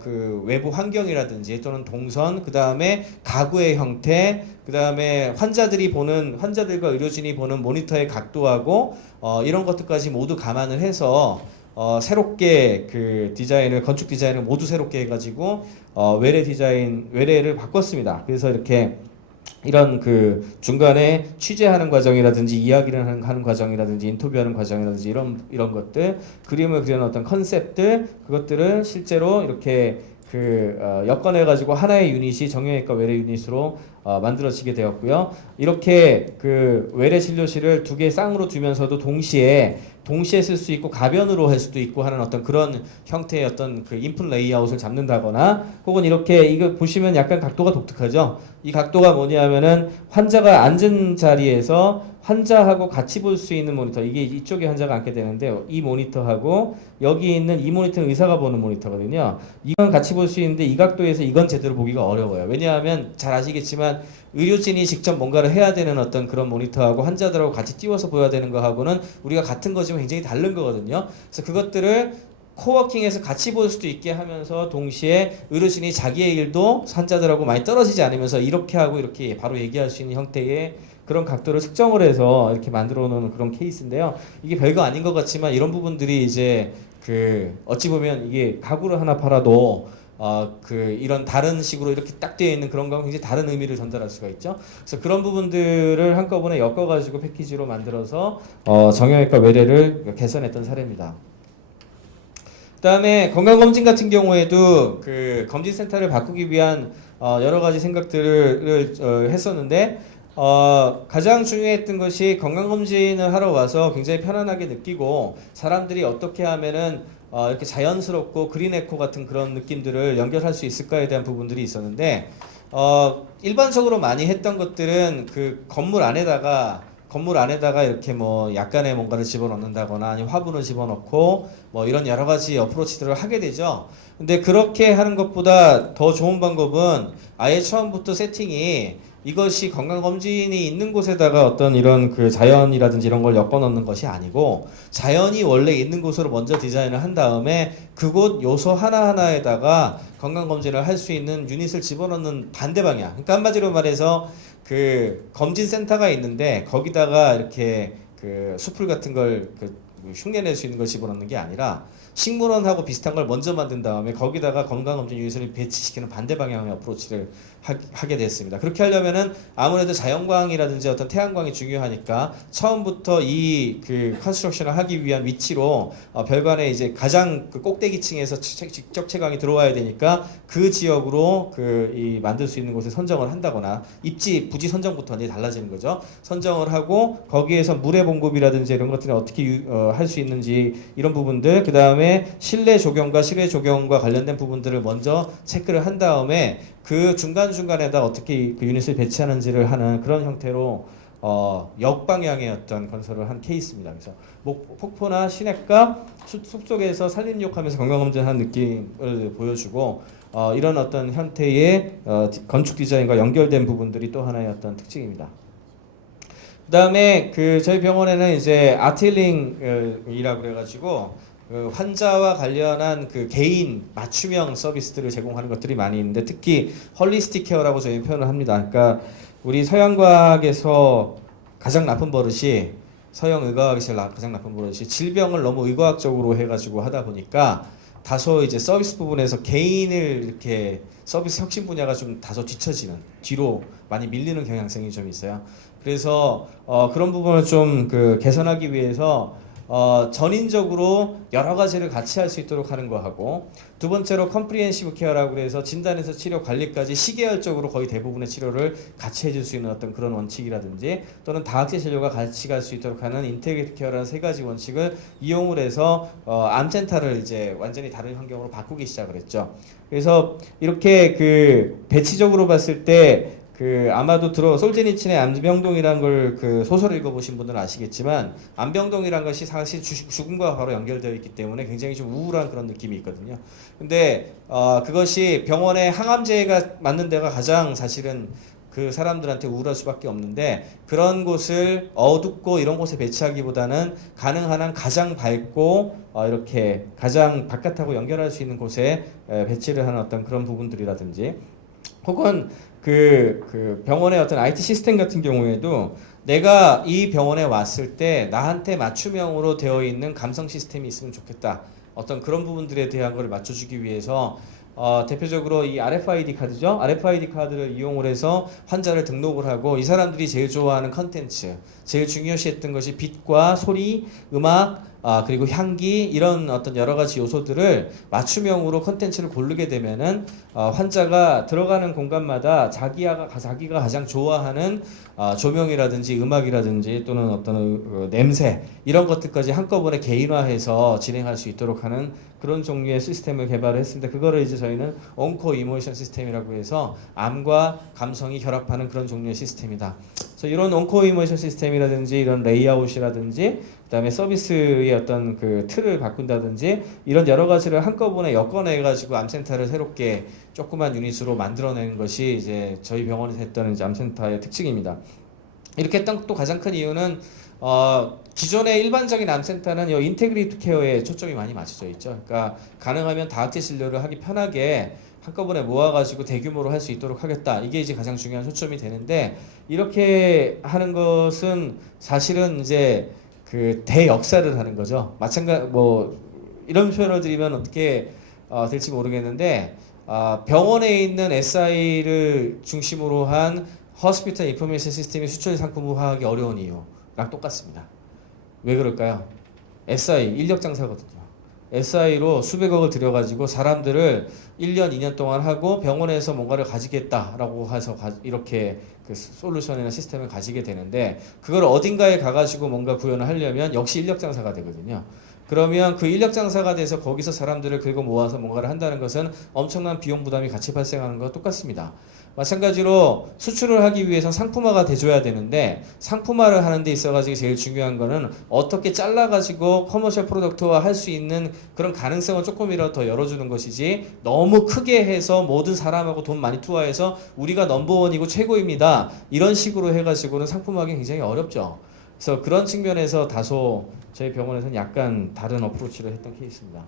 그 외부 환경이라든지 또는 동선, 그 다음에 가구의 형태, 그 다음에 환자들과 의료진이 보는 모니터의 각도하고 이런 것들까지 모두 감안을 해서 새롭게 그 디자인을, 건축 디자인을 모두 새롭게 해가지고 외래를 바꿨습니다. 그래서 이렇게 이런 그 중간에 취재하는 과정이라든지 이야기를 하는 과정이라든지 인터뷰하는 과정이라든지 이런 것들, 그림을 그리는 어떤 컨셉들, 그것들을 실제로 이렇게 엮어내 가지고 하나의 유닛이 정형외과 외래 유닛으로 만들어지게 되었고요. 이렇게 그 외래 진료실을 두 개 쌍으로 두면서도 동시에 쓸 수 있고 가변으로 할 수도 있고 하는 어떤 그런 형태의 어떤 그 인풋 레이아웃을 잡는다거나, 혹은 이렇게 이거 보시면 약간 각도가 독특하죠. 이 각도가 뭐냐면은 환자가 앉은 자리에서 환자하고 같이 볼 수 있는 모니터, 이게 이쪽에 환자가 앉게 되는데 이 모니터하고 여기 있는 이 모니터는 의사가 보는 모니터거든요. 이건 같이 볼 수 있는데 이 각도에서 이건 제대로 보기가 어려워요. 왜냐하면 잘 아시겠지만 의료진이 직접 뭔가를 해야 되는 어떤 그런 모니터하고 환자들하고 같이 띄워서 보여야 되는 거하고는 우리가 같은 거지만 굉장히 다른 거거든요. 그래서 그것들을 코워킹에서 같이 볼 수도 있게 하면서 동시에 의료진이 자기의 일도 환자들하고 많이 떨어지지 않으면서 이렇게 하고 이렇게 바로 얘기할 수 있는 형태의 그런 각도를 측정을 해서 이렇게 만들어 놓은 그런 케이스인데요. 이게 별거 아닌 것 같지만 이런 부분들이 이제 어찌 보면 이게 가구를 하나 팔아도 이런 다른 식으로 이렇게 딱 되어 있는 그런 건 굉장히 다른 의미를 전달할 수가 있죠. 그래서 그런 부분들을 한꺼번에 엮어가지고 패키지로 만들어서 정형외과 외래를 개선했던 사례입니다. 그다음에 건강검진 같은 경우에도 그 검진센터를 바꾸기 위한 여러 가지 생각들을 했었는데, 가장 중요했던 것이 건강검진을 하러 와서 굉장히 편안하게 느끼고 사람들이 어떻게 하면은 이렇게 자연스럽고 그린에코 같은 그런 느낌들을 연결할 수 있을까에 대한 부분들이 있었는데, 일반적으로 많이 했던 것들은 그 건물 안에다가 이렇게 뭐 약간의 뭔가를 집어넣는다거나 아니면 화분을 집어넣고 뭐 이런 여러 가지 어프로치들을 하게 되죠. 근데 그렇게 하는 것보다 더 좋은 방법은 아예 처음부터 세팅이 이것이 건강검진이 있는 곳에다가 어떤 이런 그 자연이라든지 이런 걸 엮어 넣는 것이 아니고, 자연이 원래 있는 곳으로 먼저 디자인을 한 다음에 그곳 요소 하나하나에다가 건강검진을 할 수 있는 유닛을 집어넣는 반대 방향. 그러니까 한마디로 말해서 그 검진센터가 있는데 거기다가 이렇게 그 수풀 같은 걸 흉내낼 수 있는 걸 집어넣는 게 아니라 식물원하고 비슷한 걸 먼저 만든 다음에 거기다가 건강검진 유닛을 배치시키는 반대 방향의 어프로치를 하게 됐습니다. 그렇게 하려면은 아무래도 자연광이라든지 어떤 태양광이 중요하니까 처음부터 이 컨스트럭션을 하기 위한 위치로 별관에 이제 가장 그 꼭대기층에서 직접 채광이 들어와야 되니까 그 지역으로 이 만들 수 있는 곳에 선정을 한다거나, 부지 선정부터 이제 달라지는 거죠. 선정을 하고 거기에서 물의 공급이라든지 이런 것들이 어떻게 할 수 있는지 이런 부분들, 그 다음에 실내 조경과 실외 조경과 관련된 부분들을 먼저 체크를 한 다음에 그 중간중간에다 어떻게 그 유닛을 배치하는지를 하는 그런 형태로 역방향의 어떤 건설을 한 케이스입니다. 그래서 폭포나 시냇가 숲속에서 산림욕하면서 건강검진하는 느낌을 보여주고, 이런 어떤 형태의 건축 디자인과 연결된 부분들이 또 하나의 어떤 특징입니다. 그다음에 그 저희 병원에는 이제 아티링이라고 그래가지고 그 환자와 관련한 그 개인 맞춤형 서비스들을 제공하는 것들이 많이 있는데 특히 헐리스틱 케어라고 저희 표현을 합니다. 그러니까 우리 서양과학에서 가장 나쁜 버릇이 서양 의과학에서 가장 나쁜 버릇이 질병을 너무 의과학적으로 해가지고 하다 보니까 다소 이제 서비스 부분에서 개인을 이렇게 서비스 혁신 분야가 좀 다소 뒤처지는 뒤로 많이 밀리는 경향성이 좀 있어요. 그래서 그런 부분을 좀 그 개선하기 위해서 전인적으로 여러 가지를 같이 할 수 있도록 하는 거하고 두 번째로 컴프리헨시브 케어라고 그래서 진단에서 치료 관리까지 시계열적으로 거의 대부분의 치료를 같이 해줄 수 있는 어떤 그런 원칙이라든지 또는 다학제 진료가 같이 갈 수 있도록 하는 인테그리티 케어라는 세 가지 원칙을 이용을 해서 암센터를 이제 완전히 다른 환경으로 바꾸기 시작을 했죠. 그래서 이렇게 그 배치적으로 봤을 때 그 아마도 솔제니친의 암병동이라는 걸 그 소설 읽어보신 분들은 아시겠지만 암병동이라는 것이 사실 죽음과 바로 연결되어 있기 때문에 굉장히 좀 우울한 그런 느낌이 있거든요. 근데 그것이 병원에 항암제가 맞는 데가 가장 사실은 그 사람들한테 우울할 수밖에 없는데 그런 곳을 어둡고 이런 곳에 배치하기보다는 가능한 한 가장 밝고 이렇게 가장 바깥하고 연결할 수 있는 곳에 배치를 하는 어떤 그런 부분들이라든지 혹은 그 병원의 어떤 IT 시스템 같은 경우에도 내가 이 병원에 왔을 때 나한테 맞춤형으로 되어 있는 감성 시스템이 있으면 좋겠다. 어떤 그런 부분들에 대한 걸 맞춰주기 위해서 대표적으로 이 RFID 카드죠. RFID 카드를 이용을 해서 환자를 등록을 하고 이 사람들이 제일 좋아하는 컨텐츠, 제일 중요시했던 것이 빛과 소리, 음악, 그리고 향기 이런 어떤 여러 가지 요소들을 맞춤형으로 컨텐츠를 고르게 되면은 환자가 들어가는 공간마다 자기가 가장 좋아하는 조명이라든지 음악이라든지 또는 어떤 냄새 이런 것들까지 한꺼번에 개인화해서 진행할 수 있도록 하는 그런 종류의 시스템을 개발을 했습니다. 그거를 이제 저희는 온코 이모션 시스템이라고 해서 암과 감성이 결합하는 그런 종류의 시스템이다. 그래서 이런 온코 이모션 시스템이라든지 이런 레이아웃이라든지 그다음에 서비스의 어떤 그 틀을 바꾼다든지 이런 여러 가지를 한꺼번에 엮어내 가지고 암센터를 새롭게 조그만 유닛으로 만들어내는 것이 이제 저희 병원에서 했던 이제 암센터의 특징입니다. 이렇게 했던 또 가장 큰 이유는 기존의 일반적인 암센터는 이 인테그리티 케어에 초점이 많이 맞춰져 있죠. 그러니까 가능하면 다학제 진료를 하기 편하게 한꺼번에 모아가지고 대규모로 할 수 있도록 하겠다. 이게 이제 가장 중요한 초점이 되는데 이렇게 하는 것은 사실은 이제 그 대역사를 하는 거죠. 뭐 이런 표현을 드리면 어떻게 될지 모르겠는데 병원에 있는 SI를 중심으로 한 허스피탈 인포메이션 시스템이 수출 상품화하기 어려운 이유랑 똑같습니다. 왜 그럴까요? SI 인력 장사거든요. SI로 수백억을 들여가지고 사람들을 1년, 2년 동안 하고 병원에서 뭔가를 가지겠다라고 해서 이렇게 그 솔루션이나 시스템을 가지게 되는데 그걸 어딘가에 가가지고 뭔가 구현을 하려면 역시 인력 장사가 되거든요. 그러면 그 인력 장사가 돼서 거기서 사람들을 긁어 모아서 뭔가를 한다는 것은 엄청난 비용 부담이 같이 발생하는 것과 똑같습니다. 마찬가지로 수출을 하기 위해서 상품화가 돼줘야 되는데 상품화를 하는 데 있어가지고 제일 중요한 거는 어떻게 잘라가지고 커머셜 프로덕트화 할 수 있는 그런 가능성을 조금이라도 더 열어주는 것이지 너무 크게 해서 모든 사람하고 돈 많이 투하해서 우리가 넘버원이고 최고입니다. 이런 식으로 해가지고는 상품화하기 굉장히 어렵죠. 그래서 그런 측면에서 다소 저희 병원에서는 약간 다른 어프로치를 했던 케이스입니다.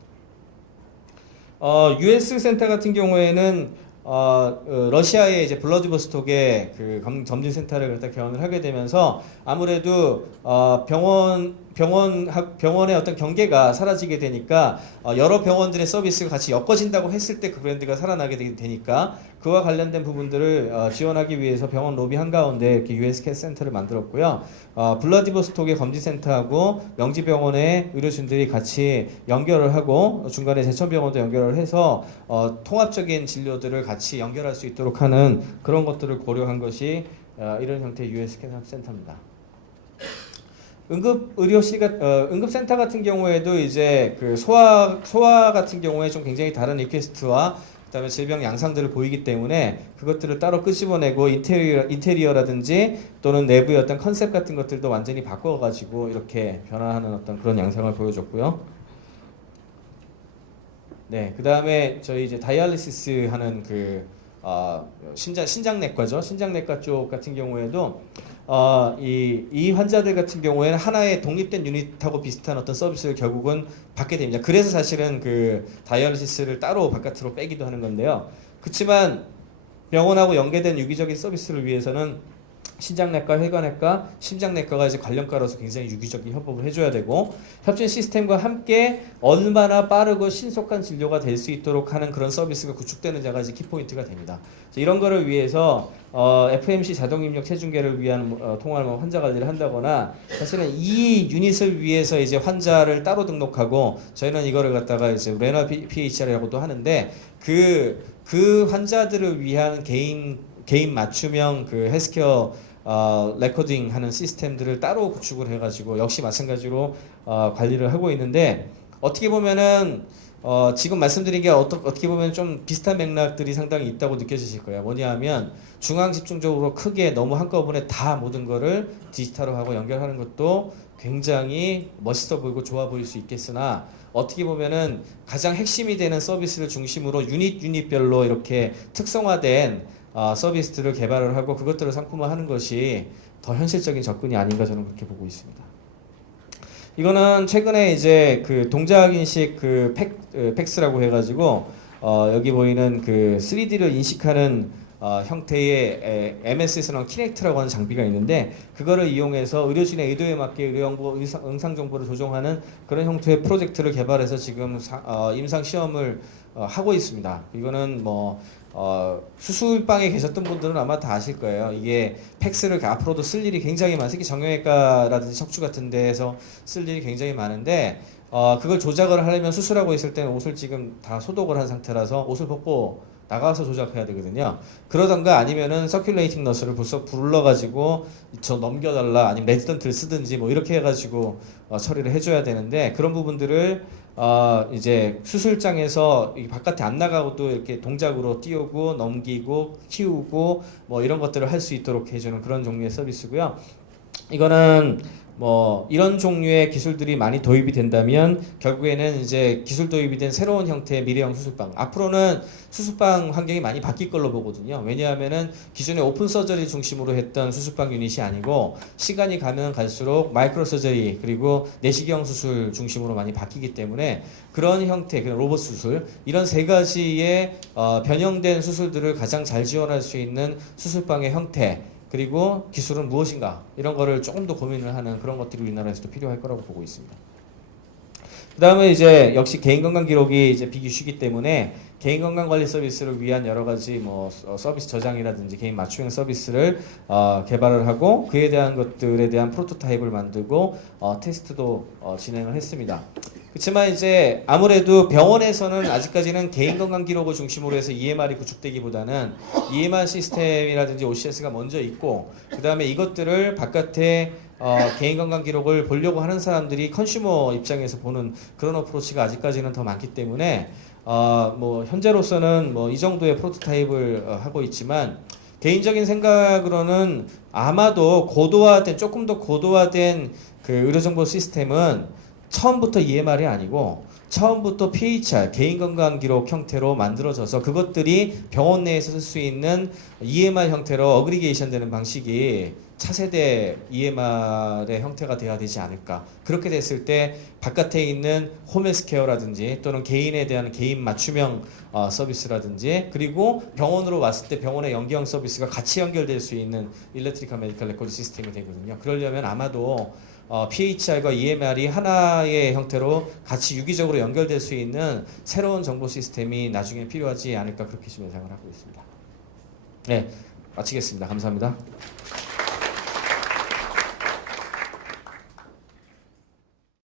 US 센터 같은 경우에는 러시아의 이제 블라디보스톡에 그 점진 센터를 갖다 개원을 하게 되면서 아무래도 병원의 어떤 경계가 사라지게 되니까 여러 병원들의 서비스가 같이 엮어진다고 했을 때 그 브랜드가 살아나게 되니까 그와 관련된 부분들을 지원하기 위해서 병원 로비 한가운데 이렇게 US 캐스 센터를 만들었고요. 블라디보스톡의 검진센터하고 명지병원의 의료진들이 같이 연결을 하고 중간에 제천병원도 연결을 해서 통합적인 진료들을 같이 연결할 수 있도록 하는 그런 것들을 고려한 것이 이런 형태의 US 캐스 센터입니다. 응급센터 같은 경우에도 이제 그 소아 같은 경우에 좀 굉장히 다른 리퀘스트와 그다음에 질병 양상들을 보이기 때문에 그것들을 따로 끄집어내고 인테리어라든지 또는 내부의 어떤 컨셉 같은 것들도 완전히 바꿔가지고 이렇게 변화하는 어떤 그런 양상을 보여줬고요. 네, 그 다음에 저희 이제 다이알리시스 하는 그 신장내과죠. 신장내과 쪽 같은 경우에도 이 환자들 같은 경우에는 하나의 독립된 유닛하고 비슷한 어떤 서비스를 결국은 받게 됩니다. 그래서 사실은 그 다이알리시스를 따로 바깥으로 빼기도 하는 건데요. 그렇지만 병원하고 연계된 유기적인 서비스를 위해서는 신장내과, 혈관내과, 심장내과가 이제 관련과로서 굉장히 유기적인 협업을 해줘야 되고 협진 시스템과 함께 얼마나 빠르고 신속한 진료가 될 수 있도록 하는 그런 서비스가 구축되는 자가 이제 키포인트가 됩니다. 이런 거를 위해서 FMC 자동 입력 체중계를 위한 통화를 환자 관리를 한다거나 사실은 이 유닛을 위해서 이제 환자를 따로 등록하고 저희는 이거를 갖다가 이제 레널 PHR이라고도 하는데 그 환자들을 위한 개인 맞춤형 그 헬스케어 레코딩 하는 시스템들을 따로 구축을 해가지고 역시 마찬가지로 관리를 하고 있는데 어떻게 보면은 지금 말씀드린 게 어떻게 보면 좀 비슷한 맥락들이 상당히 있다고 느껴지실 거예요. 뭐냐 하면 중앙 집중적으로 크게 너무 한꺼번에 다 모든 거를 디지털화하고 연결하는 것도 굉장히 멋있어 보이고 좋아 보일 수 있겠으나 어떻게 보면은 가장 핵심이 되는 서비스를 중심으로 유닛별로 이렇게 특성화된 서비스들을 개발을 하고 그것들을 상품화하는 것이 더 현실적인 접근이 아닌가 저는 그렇게 보고 있습니다. 이거는 최근에 이제 그 동작인식 그 팩스라고 해가지고 여기 보이는 그 3D를 인식하는 형태의 MS에서 나온 키넥트라고 하는 장비가 있는데 그거를 이용해서 의료진의 의도에 맞게 의료정보, 응상정보를 조정하는 그런 형태의 프로젝트를 개발해서 지금 임상 시험을 하고 있습니다. 이거는 뭐 수술방에 계셨던 분들은 아마 다 아실 거예요. 이게 팩스를 앞으로도 쓸 일이 굉장히 특히 정형외과라든지 척추 같은 데에서 쓸 일이 굉장히 많은데 그걸 조작을 하려면 수술하고 있을 때는 옷을 지금 다 소독을 한 상태라서 옷을 벗고 나가서 조작해야 되거든요. 그러던가 아니면은 서큘레이팅 너스를 불러가지고 저 넘겨달라 아니면 레지던트를 쓰든지 뭐 이렇게 해가지고 처리를 해줘야 되는데 그런 부분들을 이제 수술장에서 바깥에 안 나가고 또 이렇게 동작으로 띄우고 넘기고 키우고 뭐 이런 것들을 할 수 있도록 해주는 그런 종류의 서비스고요. 이거는 뭐 이런 종류의 기술들이 많이 도입이 된다면 결국에는 이제 기술 도입이 된 새로운 형태의 미래형 수술방 앞으로는 수술방 환경이 많이 바뀔 걸로 보거든요. 왜냐하면은 기존에 오픈 서저리 중심으로 했던 수술방 유닛이 아니고 시간이 가면 갈수록 마이크로 서저리 그리고 내시경 수술 중심으로 많이 바뀌기 때문에 그런 형태, 그런 로봇 수술 이런 세 가지의 변형된 수술들을 가장 잘 지원할 수 있는 수술방의 형태 그리고 기술은 무엇인가 이런 거를 조금 더 고민을 하는 그런 것들이 우리나라에서도 필요할 거라고 보고 있습니다. 그 다음에 이제 역시 개인건강 기록이 이제 비기 쉬기 때문에 개인건강관리 서비스를 위한 여러 가지 뭐 서비스 저장이라든지 개인 맞춤형 서비스를 개발을 하고 그에 대한 것들에 대한 프로토타입을 만들고 테스트도 진행을 했습니다. 그렇지만 이제 아무래도 병원에서는 아직까지는 개인건강 기록을 중심으로 해서 EMR이 구축되기보다는 EMR 시스템이라든지 OCS가 먼저 있고 그 다음에 이것들을 바깥에 개인건강 기록을 보려고 하는 사람들이 컨슈머 입장에서 보는 그런 어프로치가 아직까지는 더 많기 때문에 뭐 현재로서는 뭐 이 정도의 프로토타입을 하고 있지만 개인적인 생각으로는 아마도 조금 더 고도화된 그 의료정보 시스템은 처음부터 EMR이 아니고 처음부터 PHR, 개인건강기록 형태로 만들어져서 그것들이 병원 내에서 쓸 수 있는 EMR 형태로 어그리게이션 되는 방식이 차세대 EMR의 형태가 돼야 되지 않을까. 그렇게 됐을 때 바깥에 있는 홈헬스케어라든지 또는 개인에 대한 개인 맞춤형 서비스라든지 그리고 병원으로 왔을 때 병원의 연계형 서비스가 같이 연결될 수 있는 일렉트리컬 메디컬 레코드 시스템이 되거든요. 그러려면 아마도 PHR과 EMR이 하나의 형태로 같이 유기적으로 연결될 수 있는 새로운 정보 시스템이 나중에 필요하지 않을까 그렇게 좀 예상을 하고 있습니다. 네, 마치겠습니다. 감사합니다.